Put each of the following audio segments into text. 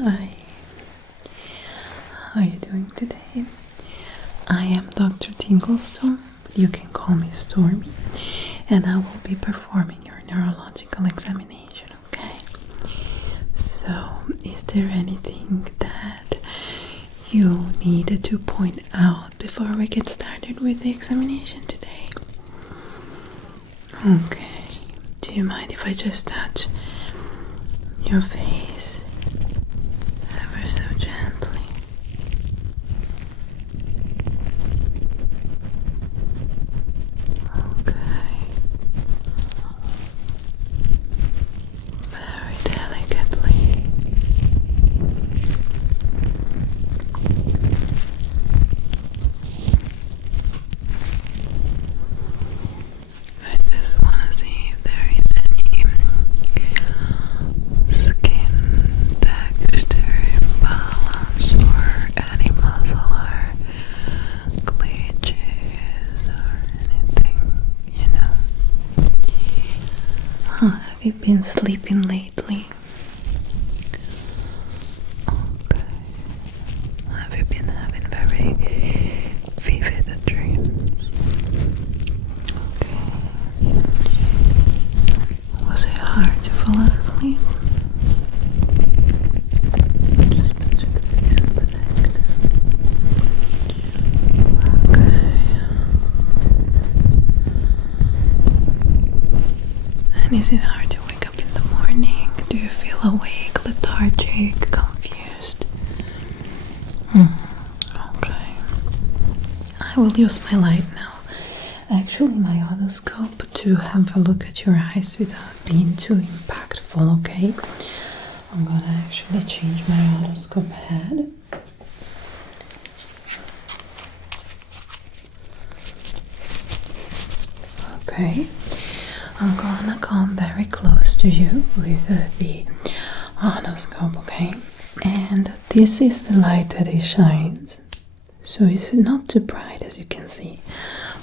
Hi, how are you doing today? I am Dr. Tinglestorm, you can call me Stormy, and I will be performing your neurological examination, okay? So, is there anything that you needed to point out before we get started with the examination today? Okay, do you mind if I just touch your face ever so gently? Okay, very delicately. I just want to see if there is any skin texture imbalance or any muscle or glitches or anything, you know. Have you been sleeping lately? Okay. Have you been having very vivid dreams? Okay. Was it hard to fall asleep? Just touching the face and the neck. Okay. And is it hard to wake up in the morning? Do you feel awake, lethargic, confused? Okay. I will use my light now. Actually, my otoscope to have a look at your eyes without being too impactful, okay? I'm gonna actually change my otoscope head. Okay. I'm gonna come very close to you with the otoscope, okay? And this is the light that it shines. So it's not too bright as you can see,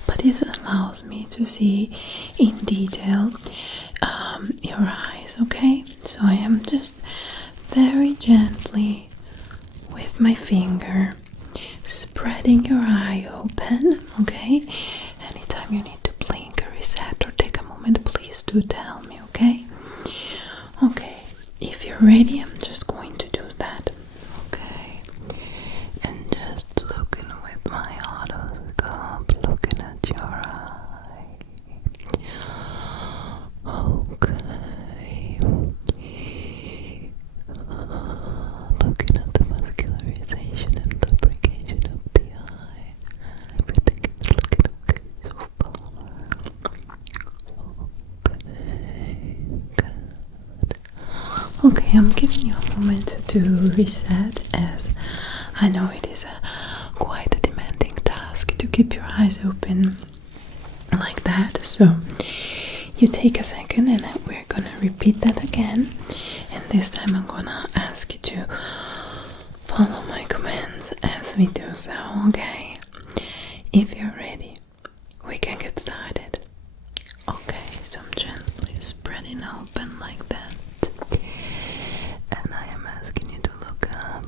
but it allows me to see in detail your eyes, okay? So I am just very gently with my finger spreading your eye open, okay? Anytime you need to blink or reset or take a moment, please do tell me, okay? Okay, if you're ready, I'm just going to do that. Okay, and just looking with my otoscope, looking at your eye. Okay. Looking at the muscularization and lubrication of the eye. Everything is looking okay so far. Okay, good. Okay, I'm giving you a moment to reset, as I know it is quite a demanding task to keep your eyes open like that. So you take a second and we're gonna repeat that again. And this time I'm gonna ask you to follow my commands as we do so, okay? If you're ready, we can get started. Okay, so I'm gently spreading open like that. And I am asking you to look up.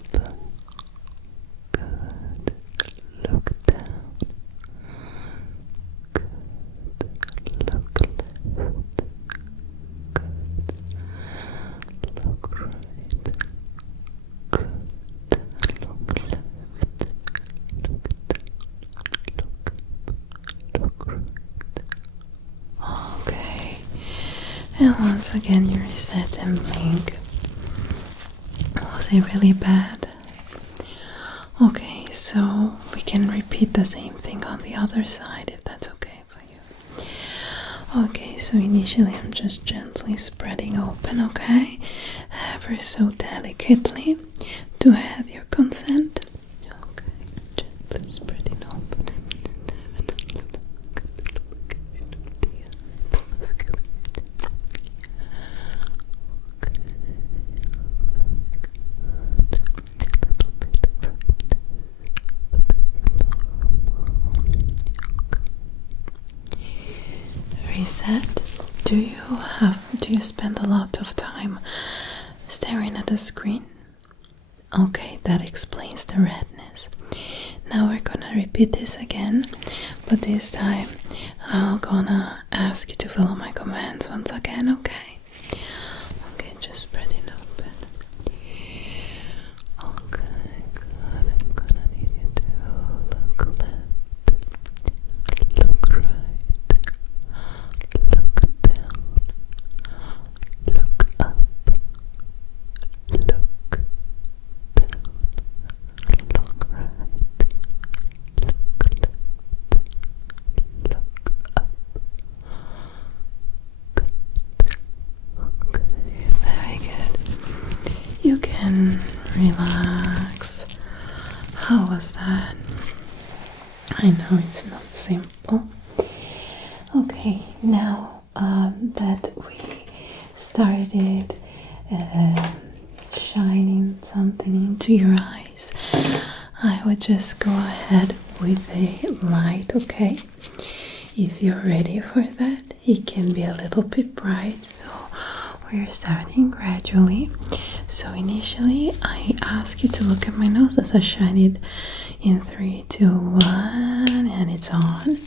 Good. Look down. Good. Look left. Good. Look right. Good. Look left. Look down. Look up. Look right. Okay. And once again you reset and blink. Was it really bad? Okay, so we can repeat the same thing on the other side if that's okay for you. Okay, so initially I'm just gently spreading open, okay? Ever so delicately. Do I have your consent? Okay, gently spreading open. Reset. Do you spend a lot of time staring at the screen? Okay, that explains the redness. Now we're gonna repeat this again, but this time I'm gonna ask you to follow my commands once again, okay? Okay, just spread it open. Okay, good. I'm gonna need you to look left, look right, look down, look up, look down, look right, look left, look up. Good. Okay, very good. You can relax. How was that? I know it's not simple. Okay, now that we started shining something into your eyes, I would just go ahead with a light, okay? If you're ready for that, it can be a little bit bright, so we're starting gradually. So initially, I ask you to look at my nose as I shine it in 3, 2, 1, and it's on.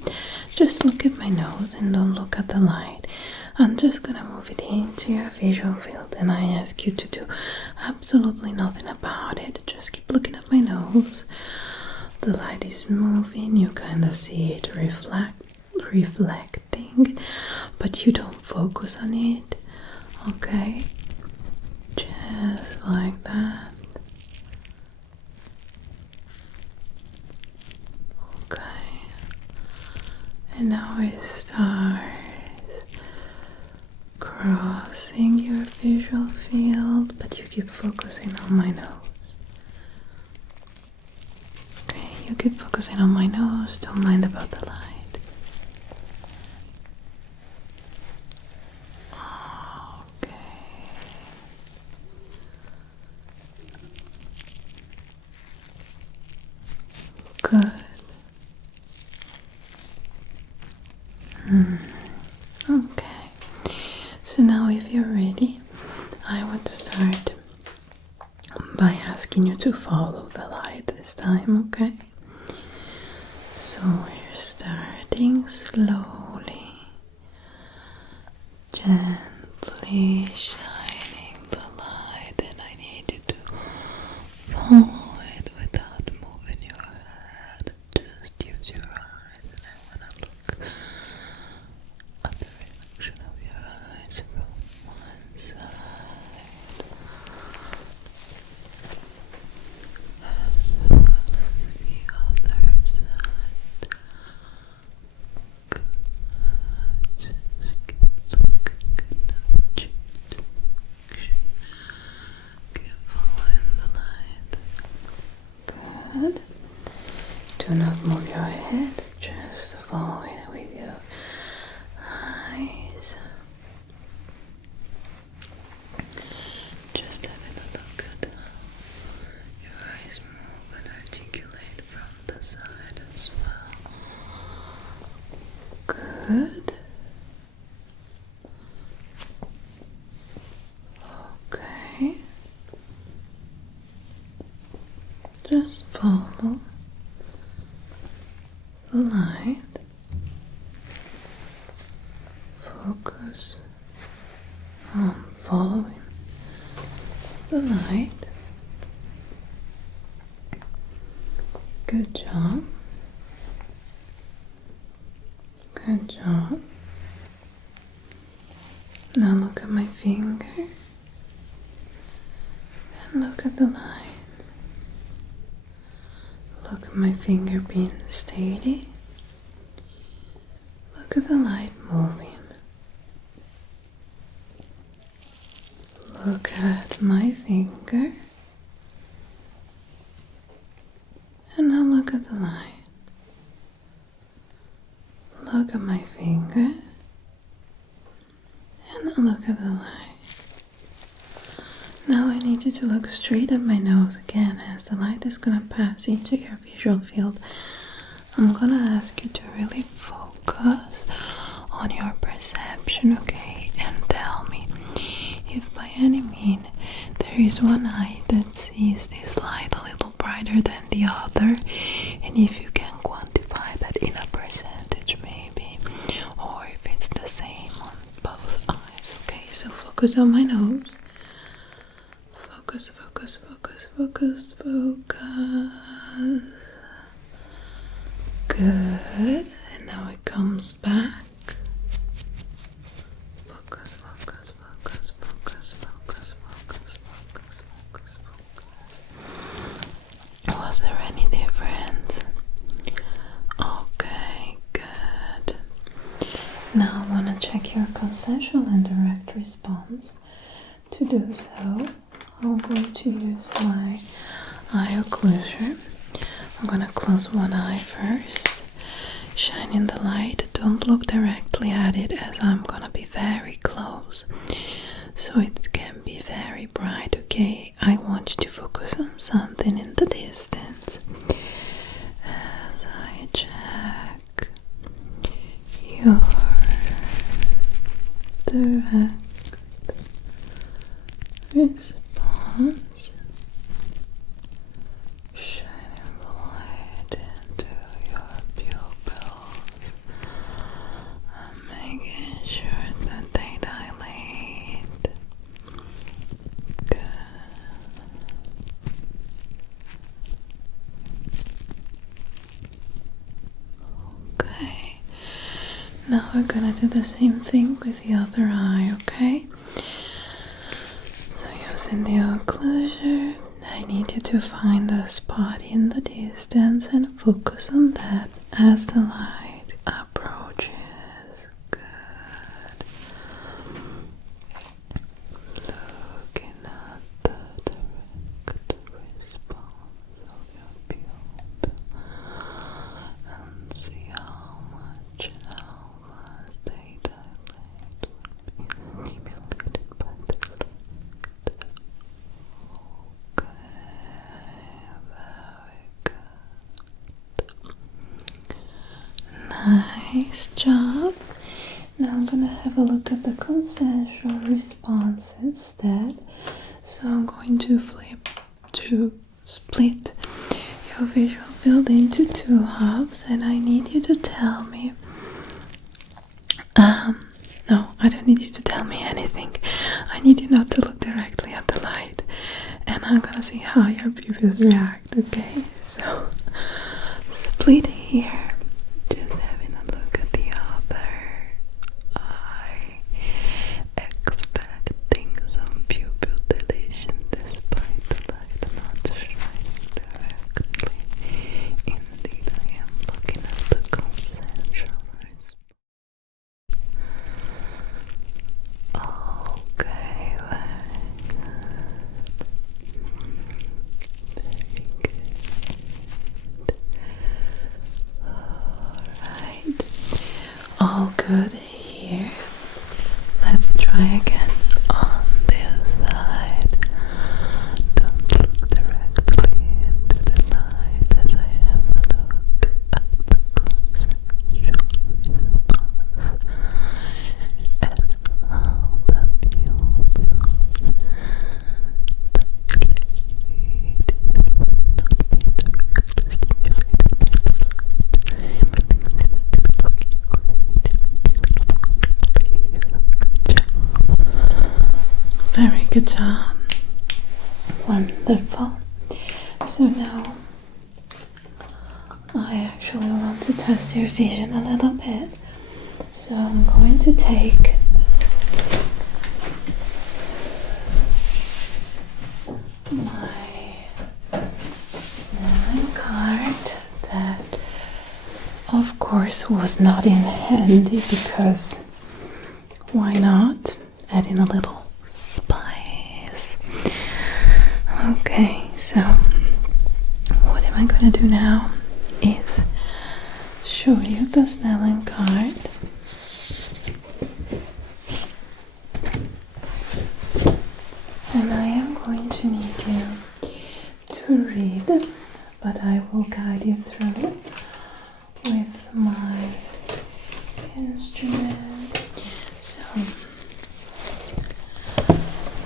Just look at my nose and don't look at the light. I'm just gonna move it into your visual field, and I ask you to do absolutely nothing about it. Just keep looking at my nose. The light is moving, you kind of see it reflecting, but you don't focus on it, okay? Just like that. Okay. And now it starts crossing your visual field, but you keep focusing on my nose. Okay, you keep focusing on my nose, don't mind about the light. Good. Okay. So now if you're ready, I would start by asking you to follow the light this time, okay? So we're starting slowly, gently shining the light, and I need you to follow it without moving your head. Just use your eyes, and I want to look at the reflection of your eyes from one side as well as the other side. Good. Just keep looking in each direction. Keep following the light. Good. Do not move your head, just follow it with your eyes. Just having a look at how your eyes move and articulate from the side as well. Good. Okay. Just follow the light. Focus on following the light. Good job. Good job. Now look at my finger and look at the light. Look at my finger being steady. Look at the light moving. Look at my finger. And now look at the light. Look at my finger. And now look at the light. Now I need you to look straight at my nose again, as the light is gonna pass into your visual field. I'm gonna ask you to really focus on your perception, okay? And tell me if by any means there is one eye that let's see, is this light a little brighter than the other? And if you can quantify that in a percentage maybe, or if it's the same on both eyes. Okay, so focus on my nose. Focus, focus, focus, focus, focus. Good. And now it comes back. Focus, focus, focus, focus, focus, focus, focus, focus, focus. Was there any difference? Okay, good. Now I want to check your consensual and direct response. To do so, I'm going to use my eye occlusion. I'm going to close one eye first. Shine in the light. Don't look directly at it, as I'm going to be very close. So it can be very bright, okay? I want you to focus on something in the distance. As I check your direct response, shining the light into your pupils. I'm making sure that they dilate. Good. Okay. Now we're gonna do the same thing with the other eye, okay? In the occlusion, I need you to find a spot in the distance and focus on that as the light approaches. Good. Looking at the direct response of your pupil and see how much and how fast they dilate when being stimulated by this light. Nice job. Now I'm gonna have a look at the consensual response instead. So I'm going to split your visual field into two halves, and I need you to tell me. No, I don't need you to tell me anything. I need you not to look directly at the light, and I'm gonna see how your pupils react. Okay, so split here. Just having a look at the other eye, expecting some pupil dilation despite the light not shining directly. Indeed, I am looking at the consensual response. Okay, very good. Alright, all good here. Let's try again on this side. Don't look directly into the light as I have a look at the consensual response and how the pupils dilate even when not being directly stimulated by the light. Everything seems to be looking great. Very good job. Wonderful. So now I actually want to test your vision a little bit. So I'm going to take my Snellen card that of course was not in handy, because why not add in a little spice. Okay, so what am I gonna do now is show you the Snellen card. And I am going to need you to read, but I will guide you through with my instrument. So,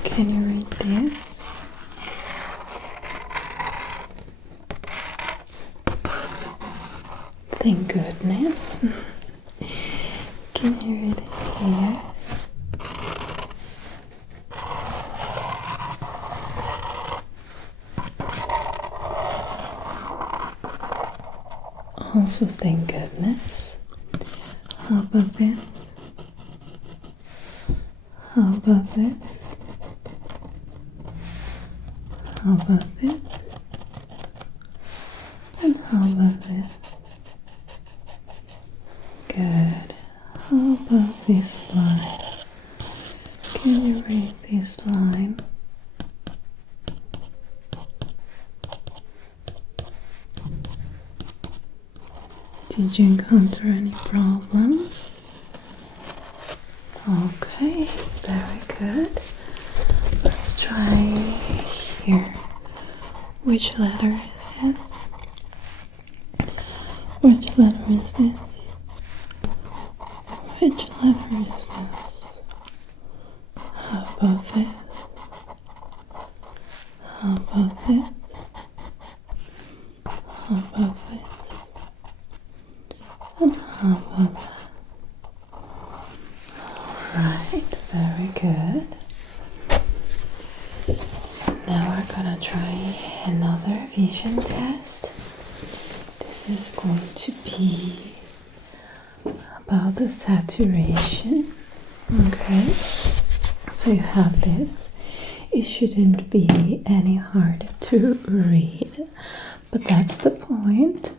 can you read this? thank goodness. Can you read it here? Also, thank goodness. How about this? How about this? How about this? And how about this? Good. How about this line? Can you read this line? Did you encounter any problems? Okay, very good. Let's try here. Which letter is it? Which letter is this? Which letter is this? How about this? How about this? How about this? And how about that? Alright, very good. Now we're gonna try another vision test. This is going to be about the saturation. Okay, so you have this. It shouldn't be any hard to read, but that's the point,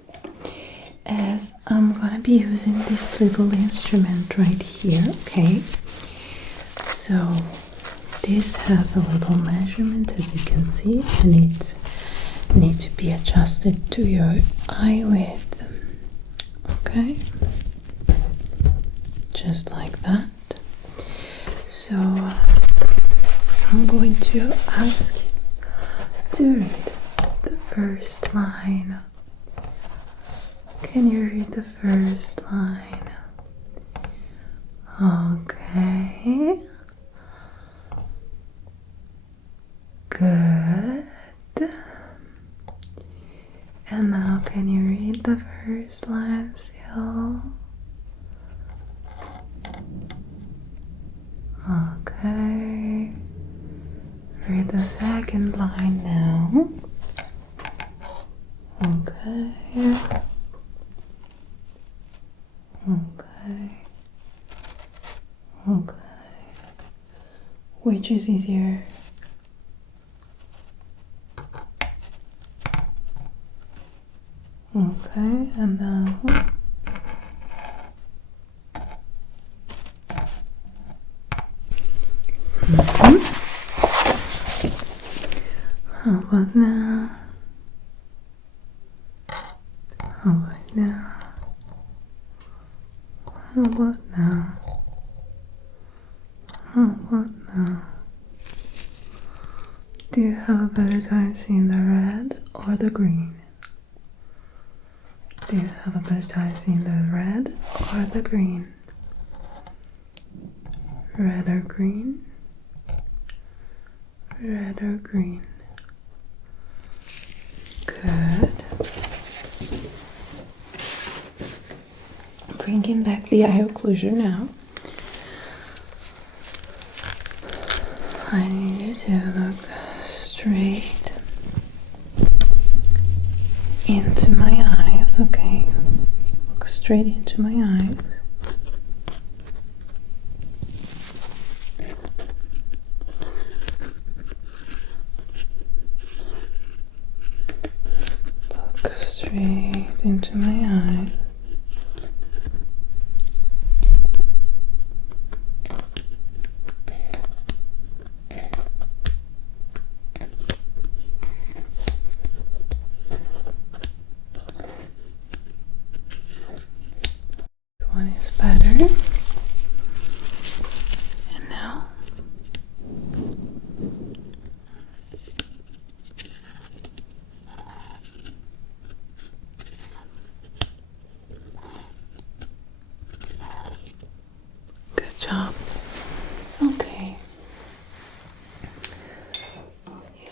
as I'm gonna be using this little instrument right here. Okay, so this has a little measurement, as you can see, and it needs to be adjusted to your eye width. Okay, just like that. So I'm going to ask you to read the first line. Can you read the first line? Okay. Good. And now can you read the first line still? Okay. Read the second line now. Okay. Okay. Okay. Which is easier? Okay, and now how about now? How about now? How about now? How about now? Do you have a better time seeing the red or the green? Do you have a better time seeing the red or the green? Red or green? Red or green? Good. Bringing back the eye occlusion now. I need you to look straight into my eyes, okay? Look straight into my eyes. Look straight into my eyes. One is better. And now good job. Okay.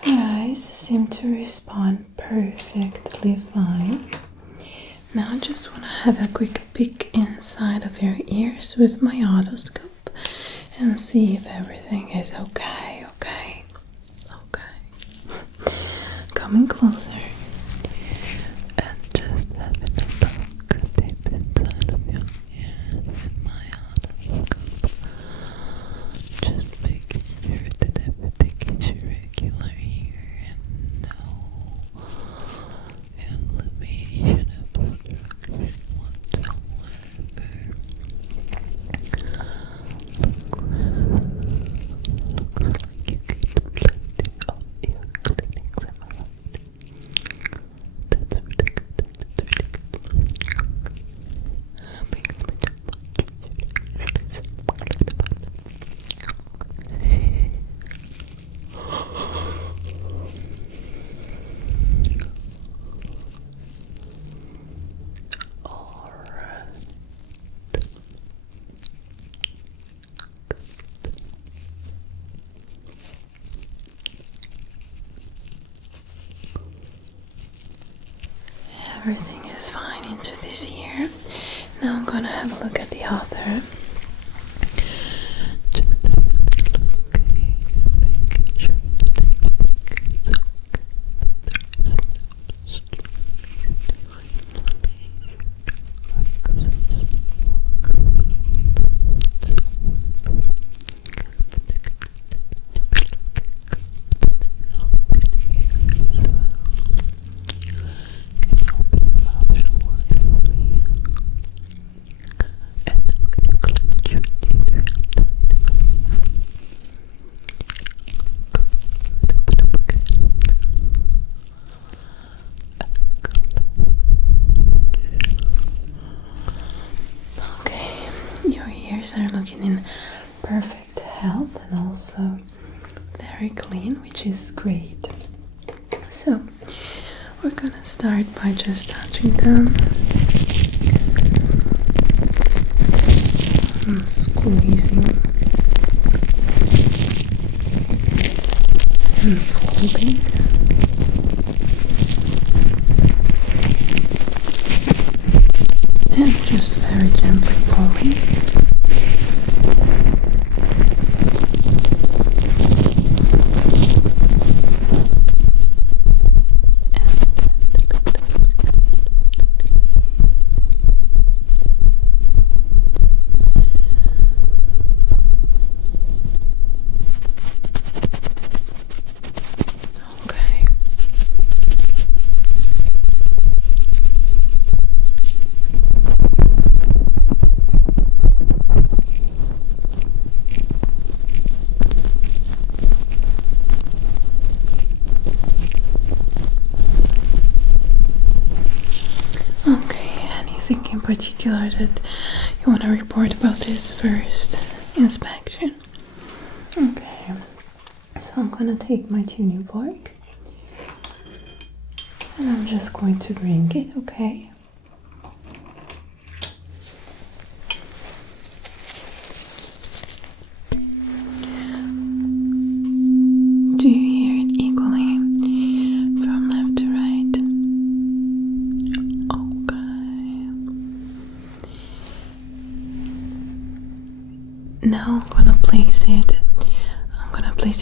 Your eyes seem to respond perfectly fine. Now I just want to have a quick peek inside of your ears with my otoscope and see if everything is okay. Coming closer and just having a look deep inside of your ears with my otoscope. Just making sure that everything is regular here and no inflammation, obstruction whatsoever. Looks like you get plenty of ear cleanings, am I right? That's really good. Makes me so much really simple about it. Alright. Everything is fine into this ear. Now I'm gonna have a look at the other. Just have a look, making sure that everything is okay. There is no Okay, your ears are looking in perfect health and also very clean, which is great. So we're gonna start by just touching them and squeezing and folding. And just very gently pulling. Okay. Okay, anything in particular that you want to report about this first inspection? Okay, so I'm gonna take my tuning fork and I'm just going to bring it, okay? Do you hear it equally from left to right? Okay. Now I'm gonna place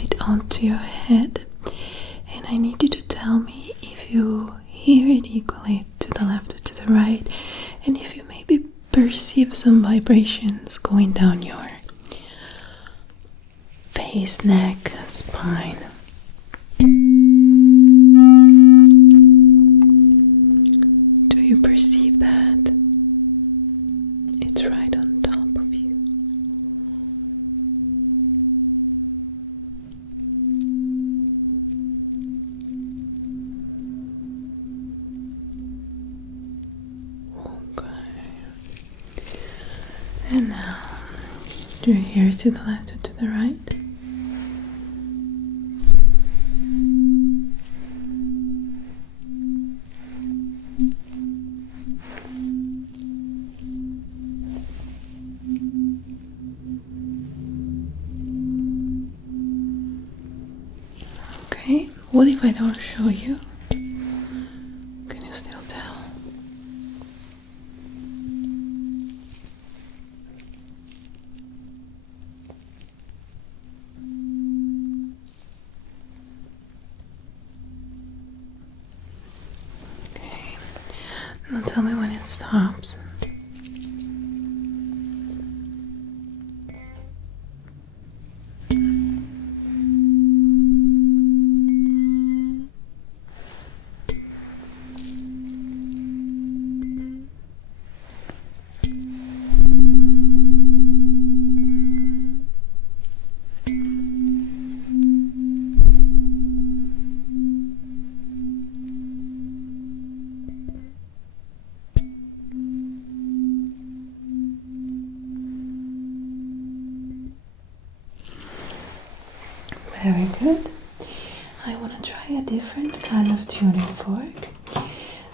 it onto your head, and I need you to tell me if you hear it equally to the left or to the right, and if you maybe perceive some vibrations going down your face, neck, spine. Do you perceive that? It's right on top of you. Okay. And now, do you hear it to the left or to the right? Okay, what if I don't show you? Can you still tell? Now tell me when it stops. Very good. I want to try a different kind of tuning fork.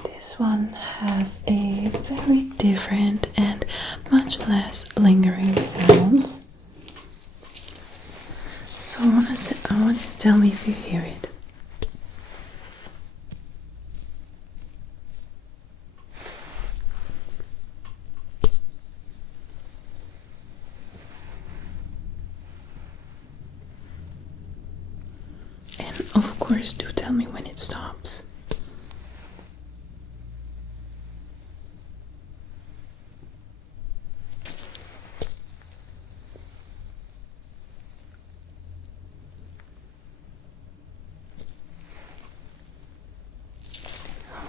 This one has a very different and much less lingering sounds. So I want you to tell me if you hear it. Of course, do tell me when it stops.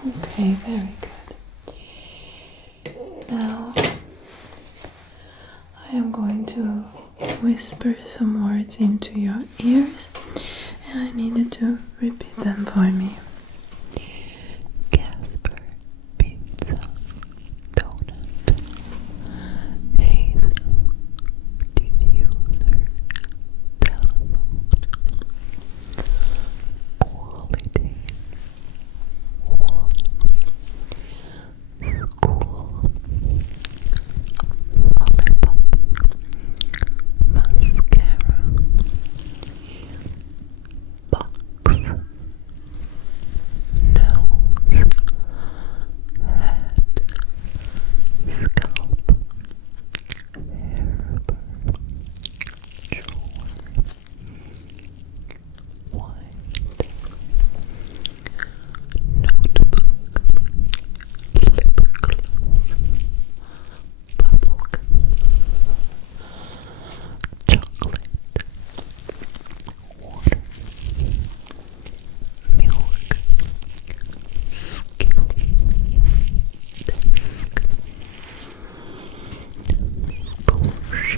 Okay, very good. Now, I am going to whisper some words into your ears. And I needed to repeat them for me. Casper, pizza, donut, hazel, diffuser, telephone, quality, wall, school, lollipop, mascara, box, nose, head, scalp, hair, drawer, white, notebook, lip gloss, bubblegum, chocolate, water, milk, skill, desk, spoosh,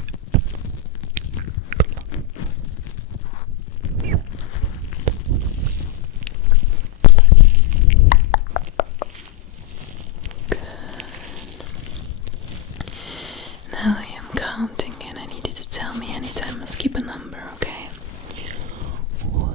Now I am counting and I need you to tell me anytime I skip a number, okay? 1,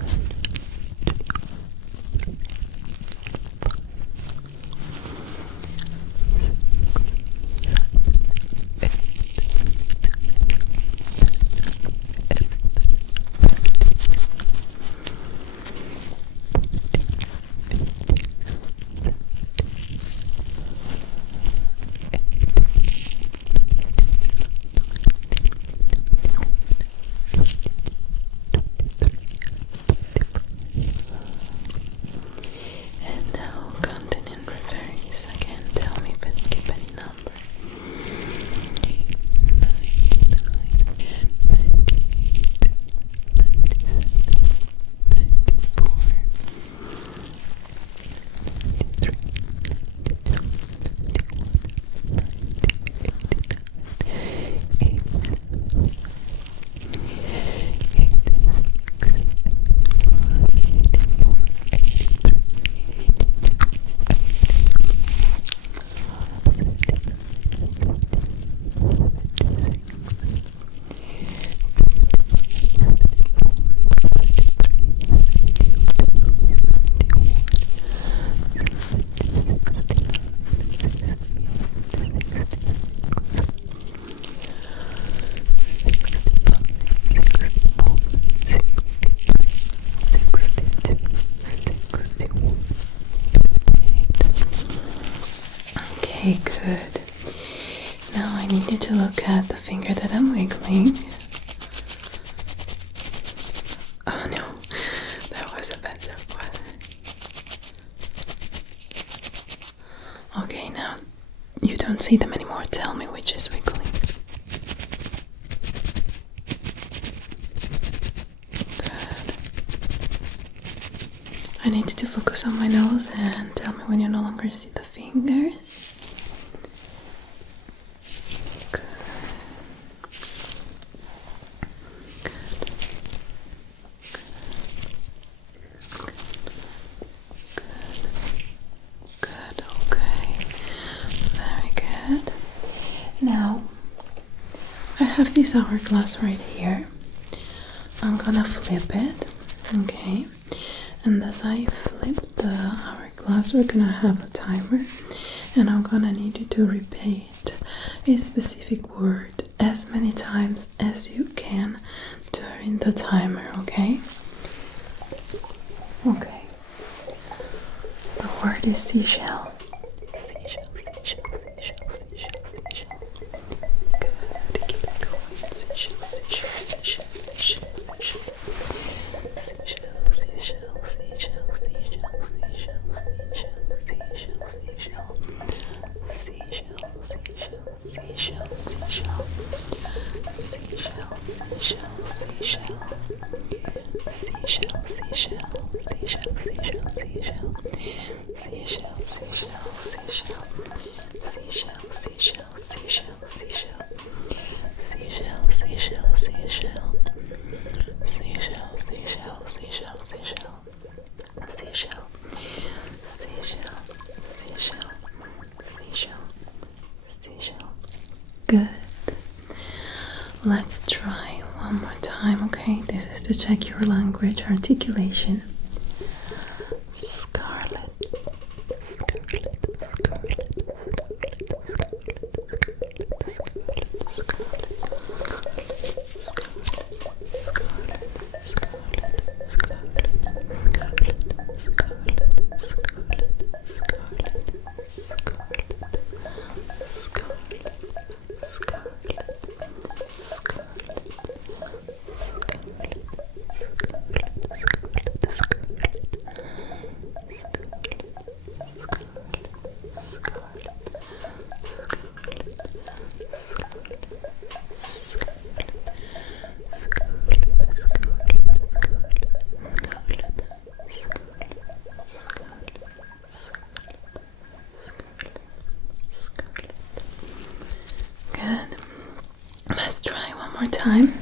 and now counting in reverse again. Tell me if I skip any number. 61, okay, good. Now I need you to look at the finger that I'm wiggling. Oh no, that was a better one. Okay, now don't see them anymore, tell me which is wiggling. Good. I need you to focus on my nose and tell me when you no longer see the fingers. Good. Good, okay. Very good. Now, I have this hourglass right here. I'm gonna flip it, okay? And as I flip the hourglass, we're gonna have a timer. And I'm gonna need you to repeat a specific word as many times as you can during the timer, okay? Okay. The word is seashell. Seashell, seashell, seashell, seashell, seashell. Good, keep it going. Seashell, seashell, seashell, seashell, seashell. Seashell, seashell, seashell, seashell, seashell, seashell, seashell, seashell. Seashell, seashell, seashell, seashell. Seashell, seashell, seashell. Seashell, seashell, seashell, seashell, seashell. Seashell, seashell, seashell. Seashell, seashell, seashell, seashell. Seashell, seashell, seashell. Seashell, seashell, seashell, seashell. Seashell, seashell, seashell, seashell, seashell. Good. Let's try one more time, okay? This is to check your language articulation. Scarlet, scarlet, scarlet, scarlet, scarlet, scarlet, scarlet, Good. Let's try one more time.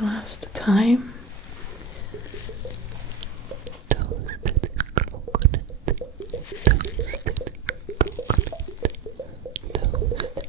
Last time. Toasted coconut, toasted coconut, toasted coconut, toasted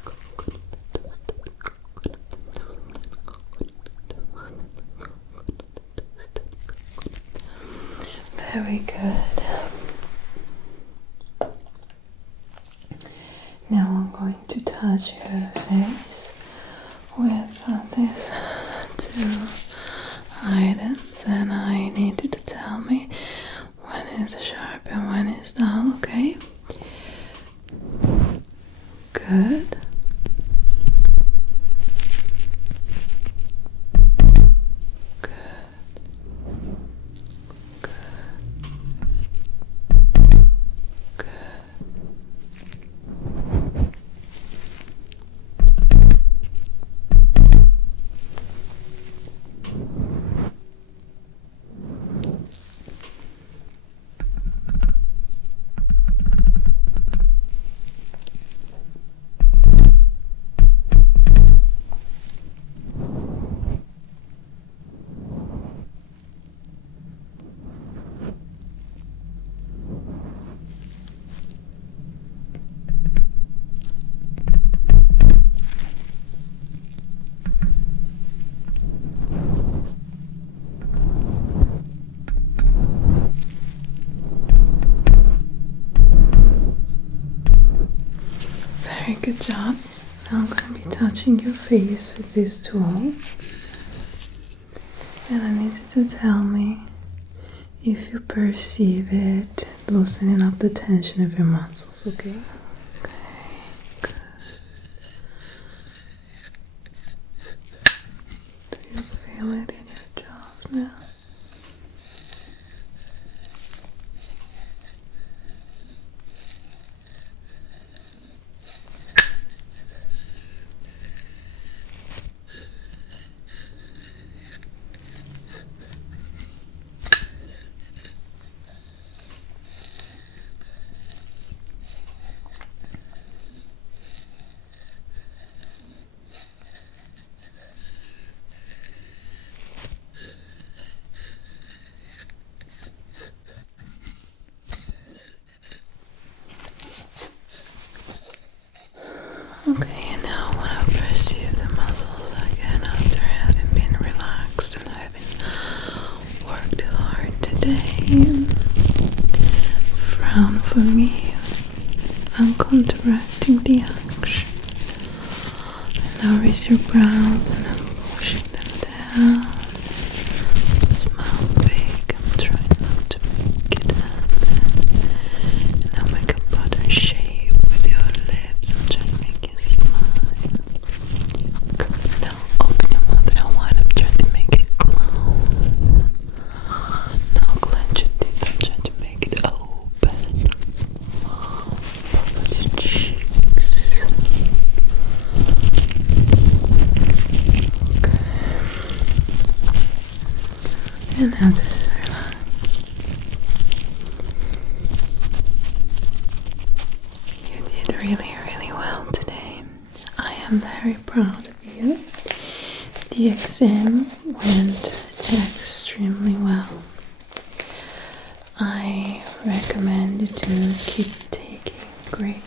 coconut, Very good. Now I'm going to touch your face with these two items, and I need you to tell me is sharp and when it's dull, okay? Good. Very good job. Now I'm going to be touching your face with this tool. And I need you to tell me if you perceive it loosening up the tension of your muscles, okay? Okay, good. Do you feel it in your jaws now? Okay, and now when I perceive the muscles again after having been relaxed and having worked hard today, frown for me. I'm contracting the action. And now raise your brows and I'm pushing them down. Smile big, I'm trying not to make it happen. And now make a button shape with your lips. I'm trying to make you smile. Good. Now open your mouth real wide. I'm trying to make it close. Now clench your teeth. I'm trying to make it open. Puff your cheeks. Okay. And now just relax. You did really well today. I am very proud of you. The exam went extremely well. I recommend you to keep taking great